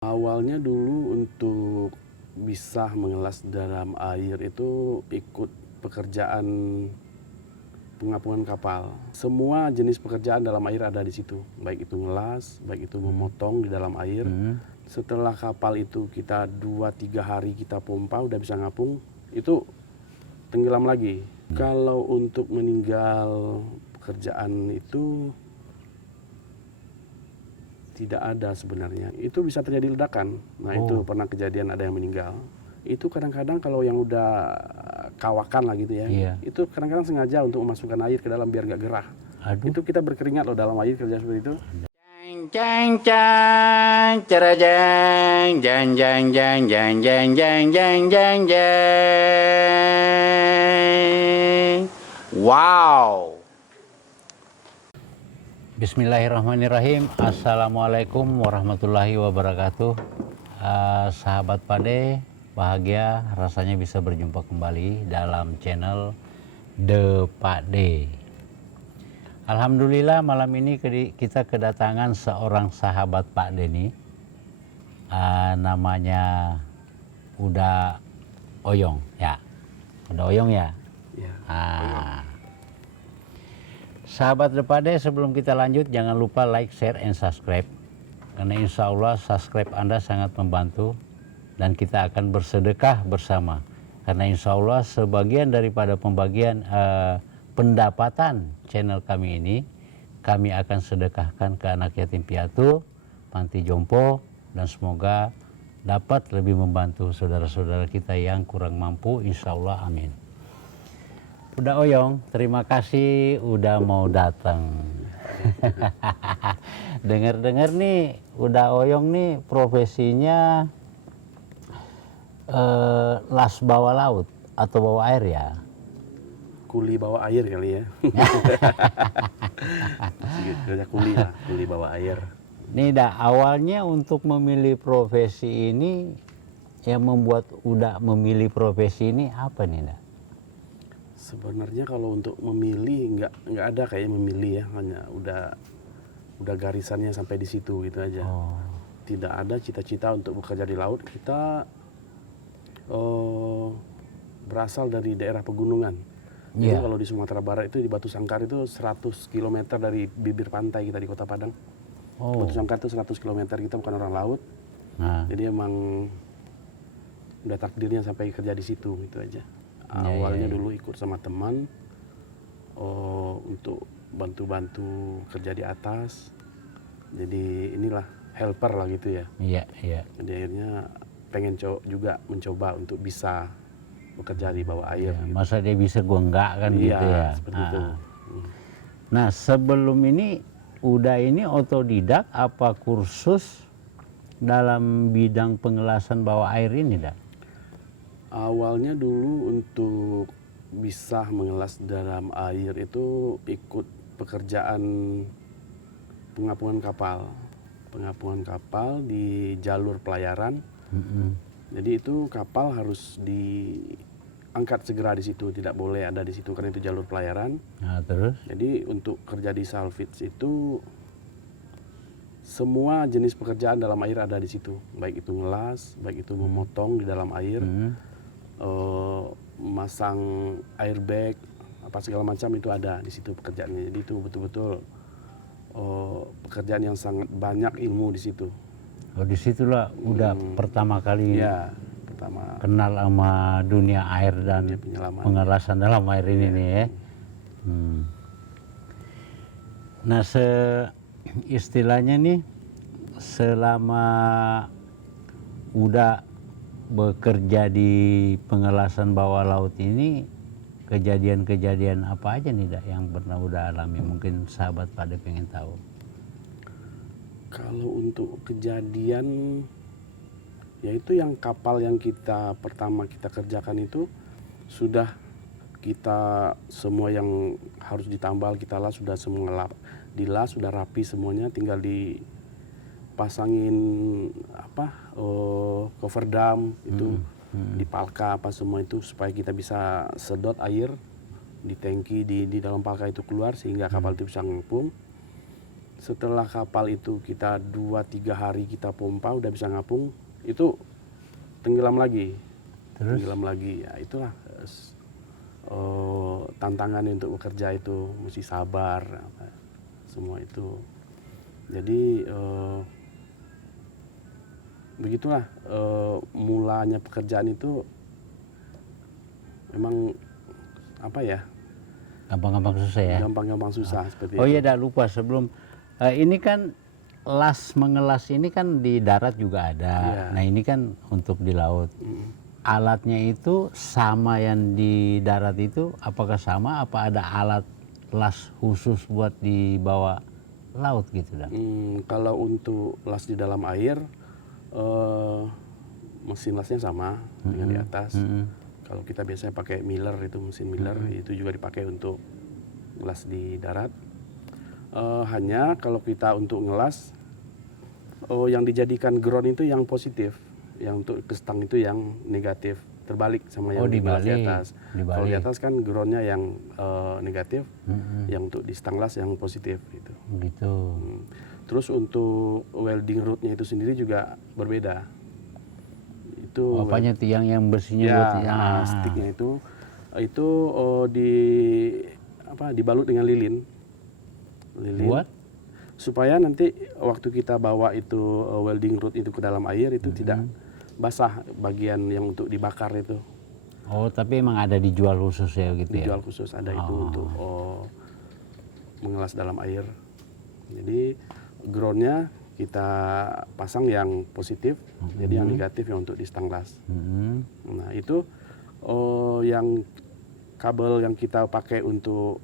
Awalnya dulu untuk bisa mengelas dalam air itu ikut pekerjaan pengapungan kapal. Semua jenis pekerjaan dalam air ada di situ, baik itu ngelas, baik itu memotong di dalam air. Setelah kapal itu kita 2-3 hari kita pompa udah bisa ngapung, itu tenggelam lagi. Kalau untuk meninggal pekerjaan itu tidak ada sebenarnya. Itu bisa terjadi ledakan. Nah itu pernah kejadian ada yang meninggal. Itu kadang-kadang kalau yang udah kawakan lah gitu ya, itu kadang-kadang sengaja untuk memasukkan air ke dalam biar nggak gerah. Itu kita berkeringat loh dalam air kerja seperti itu. Jang jang cara jang jang jang jang jang jang jang jang jang jang. Wow. Bismillahirrahmanirrahim. Assalamualaikum warahmatullahi wabarakatuh. Sahabat Pade, bahagia rasanya bisa berjumpa kembali dalam channel The Pade. Alhamdulillah malam ini kita kedatangan seorang sahabat Pak Denny, namanya Uda Oyong ya. Uda Oyong ya. Sahabat Depade, sebelum kita lanjut jangan lupa like, share, and subscribe, karena insya Allah subscribe Anda sangat membantu dan kita akan bersedekah bersama, karena insya Allah sebagian daripada pembagian pendapatan channel kami ini kami akan sedekahkan ke anak yatim piatu, panti jompo, dan semoga dapat lebih membantu saudara-saudara kita yang kurang mampu, insya Allah, amin. Uda Oyong, terima kasih udah mau datang. Dengar-dengar nih, Uda Oyong nih profesinya las bawah laut atau bawah air ya? Kuli bawah air kali ya. Kerja kuli lah, kuli bawah air. Nih dah, awalnya untuk memilih profesi ini, yang membuat Uda memilih profesi ini apa nih dah? Sebenarnya kalau untuk memilih nggak ada kayak memilih ya, hanya udah garisannya sampai di situ gitu aja. Tidak ada cita-cita untuk bekerja di laut. Kita berasal dari daerah pegunungan. Jadi kalau di Sumatera Barat itu di Batu Sangkar itu 100 km dari bibir pantai kita di Kota Padang. Batu Sangkar itu 100 km, kita bukan orang laut. Jadi emang udah takdirnya sampai kerja di situ gitu aja. Awalnya dulu ikut sama teman untuk bantu-bantu kerja di atas. Jadi inilah helper lah gitu ya. Jadi akhirnya pengen juga mencoba untuk bisa bekerja di bawah air. Gitu. Masa dia bisa gua enggak kan gitu ya. Seperti itu. Nah sebelum ini Uda ini otodidak apa kursus dalam bidang pengelasan bawah air ini dah? Awalnya dulu untuk bisa mengelas dalam air itu ikut pekerjaan pengapungan kapal di jalur pelayaran. Jadi itu kapal harus diangkat segera di situ, tidak boleh ada di situ karena itu jalur pelayaran. Terus? Jadi untuk kerja di salvage itu semua jenis pekerjaan dalam air ada di situ, baik itu ngelas, baik itu memotong di dalam air. Masang airbag apa segala macam itu ada di situ pekerjaannya. Jadi itu betul-betul pekerjaan yang sangat banyak ilmu di situ. Disitulah udah pertama kali kenal sama dunia air dan pengelasan dalam air ini nih ya. Nah istilahnya nih selama udah bekerja di pengelasan bawah laut ini, kejadian-kejadian apa aja nih dah yang pernah udah alami? Mungkin sahabat pada pengen tahu. Kalau untuk kejadian, yaitu yang kapal yang pertama kita kerjakan itu sudah kita semua yang harus ditambal kita las sudah semua dilas, sudah rapi semuanya, tinggal pasangin cover dam itu dipalka apa semua itu supaya kita bisa sedot air di tangki di dalam palka itu keluar sehingga kapal itu bisa ngepung. Setelah kapal itu kita 2-3 hari kita pompa udah bisa ngapung, itu tenggelam lagi. Terus? Tenggelam lagi. Ya itulah tantangan untuk bekerja itu, mesti sabar semua itu. Jadi begitulah mulanya pekerjaan itu memang apa ya, Gampang-gampang susah ya. gampang-gampang susah seperti Oh itu. iya, dah lupa sebelum ini kan mengelas ini kan di darat juga ada. Iya. Nah ini kan untuk di laut. Alatnya itu sama yang di darat itu, apakah sama? Apa ada alat las khusus buat dibawa laut gitu, Dan? Kalau untuk las di dalam air, mesin lasnya sama dengan di atas. Kalau kita biasanya pakai Miller, itu mesin Miller, itu juga dipakai untuk las di darat. Hanya kalau kita untuk ngelas, yang dijadikan ground itu yang positif, yang untuk ke stang itu yang negatif, terbalik sama yang di dibalik. atas. Kalau di atas kan groundnya yang negatif, yang untuk di stang las yang positif gitu. Gitu. Terus untuk welding rodnya itu sendiri juga berbeda. Itu Apanya tiang yang bersihnya ya, buat sticknya itu dibalut dengan lilin. buat Supaya nanti waktu kita bawa itu welding rod itu ke dalam air itu tidak basah bagian yang untuk dibakar itu. oh tapi emang ada dijual khusus ya gitu ya. Dijual khusus ada itu untuk mengelas dalam air. Jadi groundnya kita pasang yang positif, jadi yang negatif yang untuk di stang las. Nah itu yang kabel yang kita pakai untuk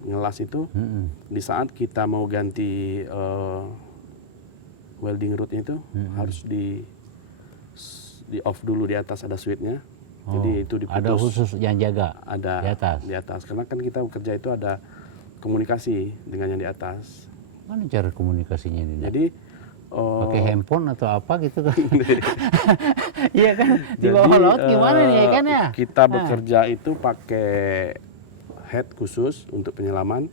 ngelas itu, di saat kita mau ganti welding rodnya itu harus di off dulu, di atas ada switchnya. Jadi itu diputus. Ada khusus yang jaga Ada di atas. karena kan kita bekerja itu ada komunikasi dengan yang di atas. Mana cara komunikasinya ini? Dan? Jadi Pakai handphone atau apa gitu kan? Iya kan? Di jadi, bawah laut gimana nih kan ya? kita bekerja itu pakai head khusus untuk penyelaman.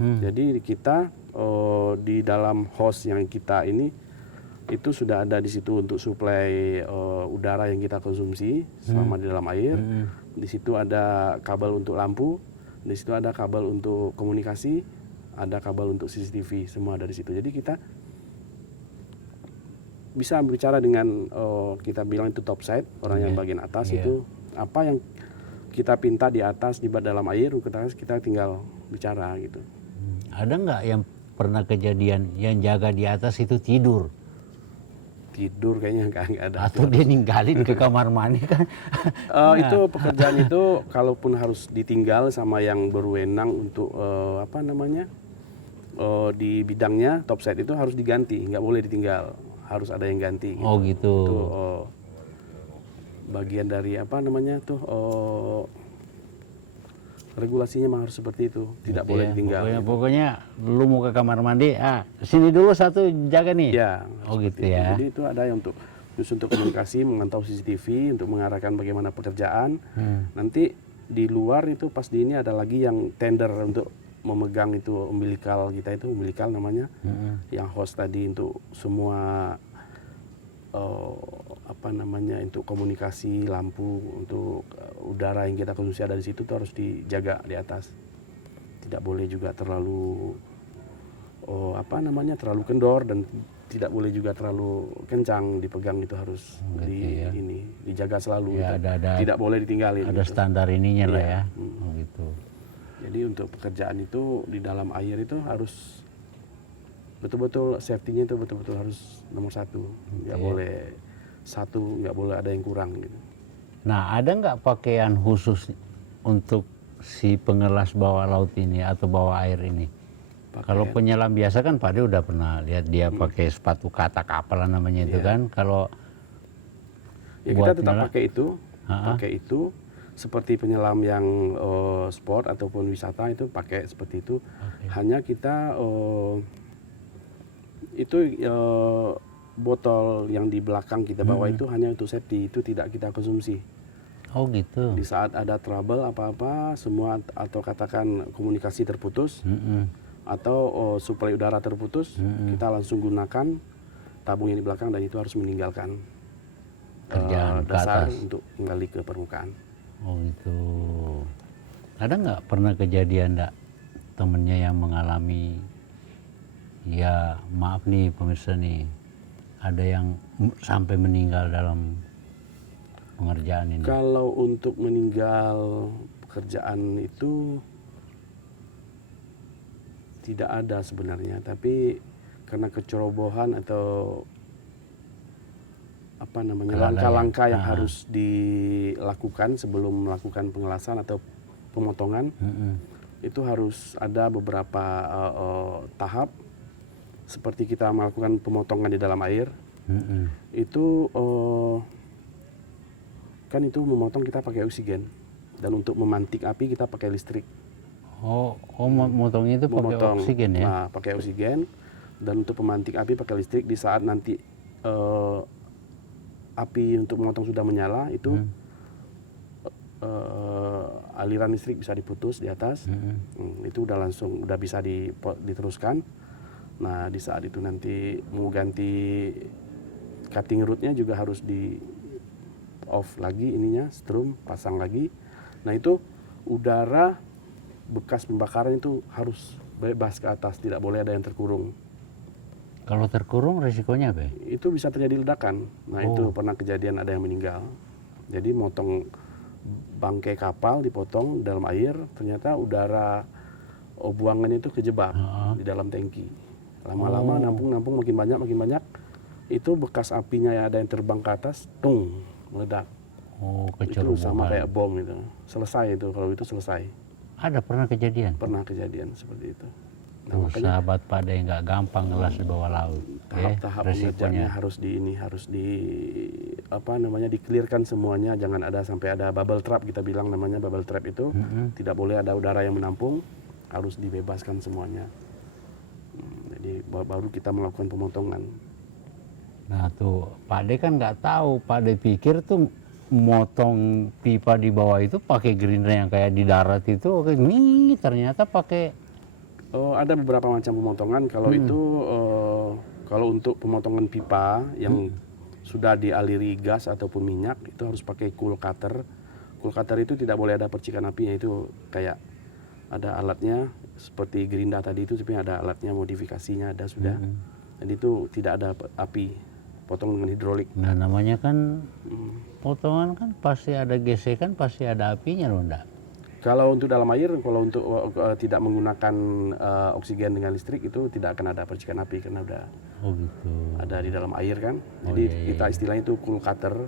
Jadi kita di dalam hose yang kita ini itu sudah ada di situ untuk suplai udara yang kita konsumsi selama di dalam air. Di situ ada kabel untuk lampu, di situ ada kabel untuk komunikasi, ada kabel untuk CCTV, semua ada di situ. Jadi kita bisa berbicara dengan kita bilang itu top side, orang yang bagian atas itu apa yang kita pinta di atas di dalam air, kita tinggal bicara gitu. Ada nggak yang pernah kejadian yang jaga di atas itu tidur? Tidur kayaknya nggak ada. Atau dia ninggalin ke kamar mandi kan? Itu pekerjaan itu kalaupun harus ditinggal sama yang berwenang untuk di bidangnya top side itu harus diganti, nggak boleh ditinggal, harus ada yang ganti. Gitu. Oh gitu. Itu bagian dari regulasinya memang harus seperti itu, tidak boleh ditinggal. Pokoknya lu mau ke kamar mandi, sini dulu satu jaga nih. Ya. Oh gitu itu. ya. Jadi itu ada yang untuk komunikasi, memantau CCTV, untuk mengarahkan bagaimana pekerjaan. Nanti di luar itu pas di ini ada lagi yang tender untuk memegang itu umbilical kita itu, umbilical namanya, yang host tadi untuk semua untuk komunikasi, lampu, untuk udara yang kita konsumsi ada di situ tuh harus dijaga di atas. Tidak boleh juga terlalu terlalu kendor dan tidak boleh juga terlalu kencang dipegang, itu harus dijaga selalu. Ya, ada, tidak boleh ditinggalin. Ada gitu. standar ininya lah ya. Oh, gitu. Jadi untuk pekerjaan itu di dalam air itu harus betul-betul safety-nya itu betul-betul harus nomor satu. Nggak boleh satu, nggak boleh ada yang kurang gitu. Nah, ada nggak pakaian khusus untuk si pengelas bawah laut ini atau bawah air ini? Kalau penyelam biasa kan Pak De udah pernah lihat dia pakai sepatu katak apalah namanya itu kan. Kalau kita tetap pakai itu seperti penyelam yang sport ataupun wisata itu pakai seperti itu. Hanya kita botol yang di belakang kita bawa itu hanya untuk safety, itu tidak kita konsumsi. Oh gitu. Di saat ada trouble apa-apa semua atau katakan komunikasi terputus, atau suplai udara terputus, kita langsung gunakan tabung yang di belakang dan itu harus meninggalkan Kerjaan ke dasar atas. untuk kembali ke permukaan. Oh gitu. Ada nggak pernah kejadian nggak temennya yang mengalami, ya maaf nih pemirsa nih, ada yang sampai meninggal dalam pengerjaan ini? Kalau untuk meninggal pekerjaan itu tidak ada sebenarnya, tapi karena kecerobohan atau apa namanya Kelalaian. langkah-langkah yang harus dilakukan sebelum melakukan pengelasan atau pemotongan, itu harus ada beberapa tahap. Seperti kita melakukan pemotongan di dalam air, itu kan itu memotong kita pakai oksigen, dan untuk memantik api kita pakai listrik. Oh, motongnya itu pakai oksigen ya? Nah, pakai oksigen, dan untuk pemantik api pakai listrik. Di saat nanti api untuk memotong sudah menyala, itu aliran listrik bisa diputus di atas. Itu udah langsung udah bisa diteruskan. Nah, di saat itu nanti mau ganti cutting rootnya juga harus di off lagi ininya, strum pasang lagi. Nah, itu udara bekas pembakaran itu harus bebas ke atas, tidak boleh ada yang terkurung. Kalau terkurung resikonya apa? Itu bisa terjadi ledakan. Nah, itu pernah kejadian ada yang meninggal. Jadi motong bangkai kapal dipotong dalam air, ternyata udara buangannya itu kejebak di dalam tangki. Lama-lama nampung makin banyak, itu bekas apinya yang ada yang terbang ke atas, tung, meledak. Oh, Itu sama kecerobohan. kayak bom itu. Selesai itu, kalau itu selesai. Ada pernah kejadian? Pernah kejadian seperti itu. Nah, Tuh, makanya sahabat Pade nggak gampang ngelas di bawah laut. tahap-tahap pengerjaannya harus di-clearkan semuanya. Jangan ada sampai ada bubble trap, kita bilang namanya bubble trap itu. Tidak boleh ada udara yang menampung, harus dibebaskan semuanya. Jadi baru kita melakukan pemotongan. Nah tuh, Pade kan nggak tahu. Pade pikir tuh motong pipa di bawah itu pakai gerindra yang kayak di darat itu. Oke, nih ternyata pakai. Ada beberapa macam pemotongan. Kalau itu kalau untuk pemotongan pipa yang sudah dialiri gas ataupun minyak, itu harus pakai cool cutter. Cool cutter itu tidak boleh ada percikan apinya, itu kayak ada alatnya seperti gerinda tadi itu, tapi ada alatnya, modifikasinya ada sudah. Jadi itu tidak ada api, potong dengan hidrolik. Nah namanya kan potongan kan pasti ada gesekan, pasti ada apinya loh, enggak? Kalau untuk dalam air, kalau untuk tidak menggunakan oksigen dengan listrik, itu tidak akan ada percikan api karena udah gitu. ada di dalam air kan. Jadi kita istilahnya itu cool cutter,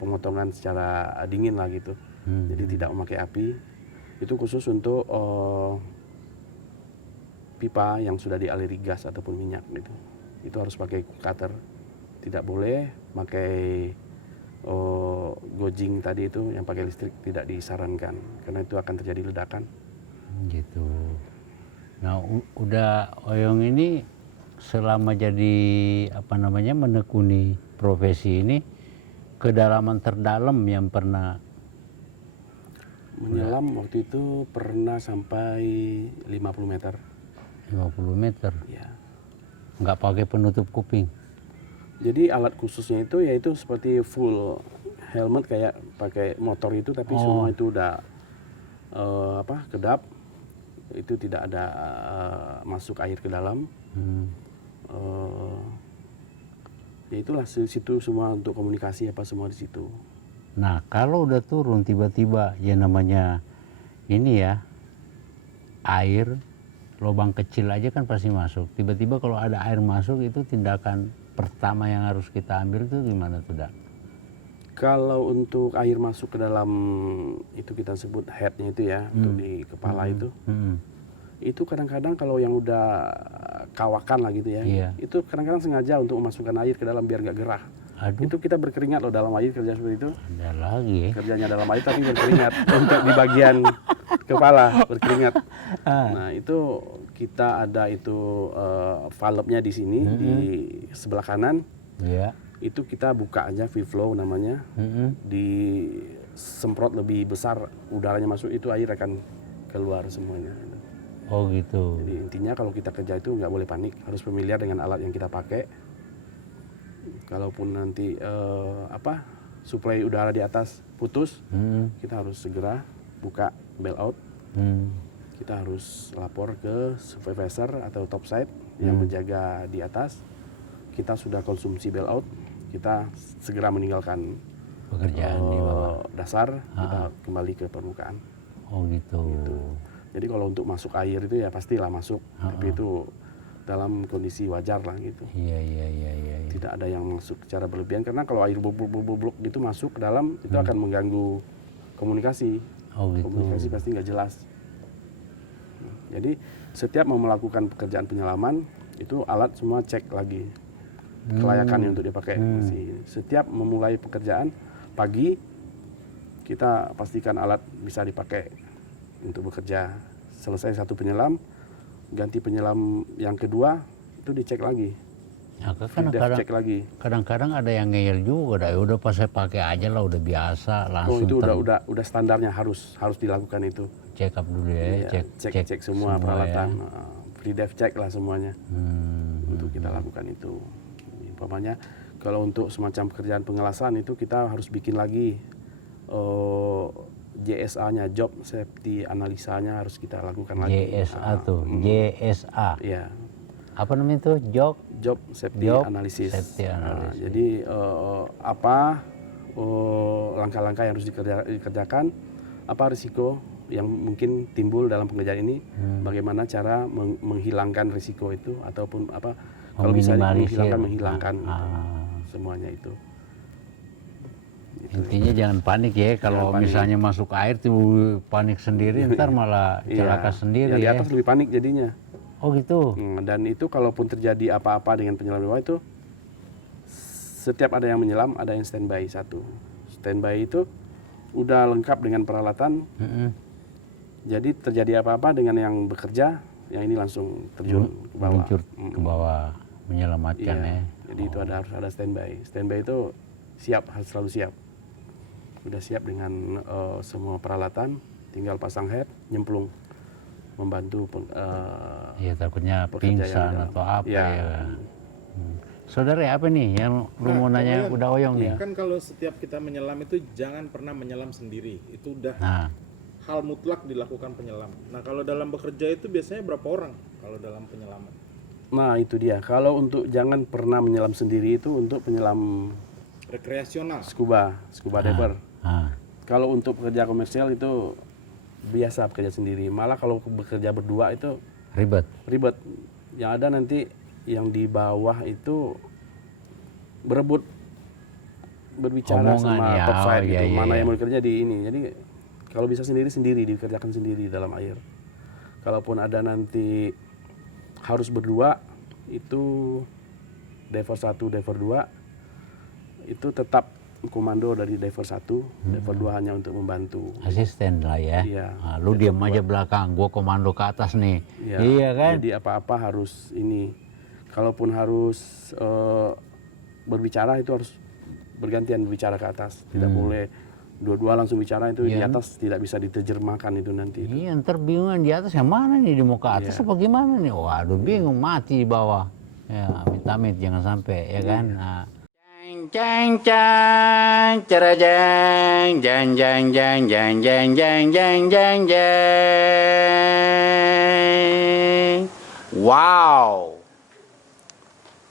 pemotongan secara dingin lah gitu. Jadi tidak memakai api. Itu khusus untuk pipa yang sudah dialiri gas ataupun minyak gitu. Itu harus pakai cool cutter. Tidak boleh pakai gojing tadi itu yang pakai listrik, tidak disarankan karena itu akan terjadi ledakan. Gitu. Nah udah Oyong ini selama jadi menekuni profesi ini, kedalaman terdalam yang pernah menyelam waktu itu pernah sampai 50 meter. 50 meter. Ya. Nggak pakai penutup kuping. Jadi alat khususnya itu yaitu seperti full helmet kayak pakai motor itu, tapi semua itu udah kedap, itu tidak ada masuk air ke dalam. Ya itulah situ semua untuk komunikasi apa semua di situ. Nah kalau udah turun tiba-tiba ya namanya ini ya air, lubang kecil aja kan pasti masuk. Tiba-tiba kalau ada air masuk, itu tindakan pertama yang harus kita ambil itu gimana tuh, Dak? Kalau untuk air masuk ke dalam itu kita sebut headnya itu ya, untuk di kepala itu kadang-kadang kalau yang udah kawakan lah gitu ya, itu kadang-kadang sengaja untuk memasukkan air ke dalam biar gak gerah. Aduh. Itu kita berkeringat loh dalam air, kerja seperti itu. Ada lagi. Kerjanya dalam air tapi berkeringat untuk di bagian kepala berkeringat. Nah itu kita ada itu valve-nya di sini di sebelah kanan. Iya. Itu kita buka aja V-flow namanya. Disemprot lebih besar udaranya masuk, itu air akan keluar semuanya. Oh gitu. Jadi intinya kalau kita kerja itu nggak boleh panik, harus familiar dengan alat yang kita pakai. Kalaupun nanti suplai udara di atas putus, kita harus segera buka bailout. Kita harus lapor ke supervisor atau topside yang menjaga di atas. Kita sudah konsumsi bailout, kita segera meninggalkan Pekerjaan di bawah. dasar, kita kembali ke permukaan. Oh gitu. Jadi kalau untuk masuk air itu ya pastilah masuk, tapi itu dalam kondisi wajar lah gitu. Iya. Tidak ada yang masuk secara berlebihan, karena kalau air bubuk gitu masuk ke dalam, itu akan mengganggu komunikasi. Oh gitu. Komunikasi pasti nggak jelas. Jadi setiap mau melakukan pekerjaan penyelaman, itu alat semua cek lagi kelayakannya untuk dipakai. Setiap memulai pekerjaan pagi, kita pastikan alat bisa dipakai untuk bekerja. Selesai satu penyelam, ganti penyelam yang kedua, itu dicek lagi. Nah, Cek lagi. kadang-kadang ada yang ngeyel juga, dah udah pas saya pakai aja lah, udah biasa langsung. Itu udah standarnya, harus dilakukan itu. Check up dulu ya, Iya, cek semua peralatan, ya. pre-dev cek lah semuanya. Untuk kita lakukan itu. Umpamanya kalau untuk semacam pekerjaan pengelasan itu kita harus bikin lagi JSA-nya, job safety analisanya harus kita lakukan lagi. JSA tuh, JSA. Iya. Apa namanya itu? Job safety Job analysis. safety analysis. Jadi apa langkah-langkah yang harus dikerjakan, apa risiko yang mungkin timbul dalam pekerjaan ini, bagaimana cara menghilangkan risiko itu, ataupun apa kalau bisa menghilangkan semuanya itu. Intinya jangan panik ya, kalau misalnya masuk air tuh panik sendiri, ntar malah celaka sendiri yang di ya. atas lebih panik jadinya. Oh gitu. Dan itu kalaupun terjadi apa-apa dengan penyelam di bawah itu, setiap ada yang menyelam, ada yang standby satu. Standby itu udah lengkap dengan peralatan. Jadi terjadi apa-apa dengan yang bekerja, yang ini langsung terjun ke bawah. Meluncur ke bawah, menyelamatkan ya. Jadi itu harus ada standby. Standby itu siap, harus selalu siap. Udah siap dengan semua peralatan, tinggal pasang head, nyemplung, membantu Iya, takutnya pingsan atau apa ya. Saudara, apa nih yang lu mau nanya udah Oyong nih? Kan kalau setiap kita menyelam itu jangan pernah menyelam sendiri. Itu udah hal mutlak dilakukan penyelam. Nah, kalau dalam bekerja itu biasanya berapa orang kalau dalam penyelaman? Nah, itu dia. Kalau untuk jangan pernah menyelam sendiri itu untuk penyelam rekreasional, scuba diver. Kalau untuk pekerja komersial itu biasa bekerja sendiri. Malah kalau bekerja berdua itu ribet. Yang ada nanti yang di bawah itu berebut berbicara omongan, sama ya, topside oh, gitu. iya, Mana iya. yang mau kerja di ini. Jadi kalau bisa sendiri dikerjakan sendiri dalam air. Kalaupun ada nanti harus berdua, itu diver 1, diver 2 itu tetap komando dari diver 1, diver 2 hanya untuk membantu. Asisten lah ya. Iya. Nah, lu diam aja belakang, gua komando ke atas nih. Ya, Iya kan? Jadi apa-apa harus ini. Kalaupun harus berbicara itu harus bergantian berbicara ke atas. Tidak boleh dua-dua langsung bicara, itu di atas tidak bisa diterjemahkan itu nanti. Iya, ntar bingungan di atas yang mana nih, di mau ke atas apa gimana nih? Waduh, bingung, mati di bawah. Ya, amit-amit jangan sampai ya kan. Nah. Jeng jeng cara jeng jeng jeng jeng jeng jeng jeng jeng jeng jeng. Wow.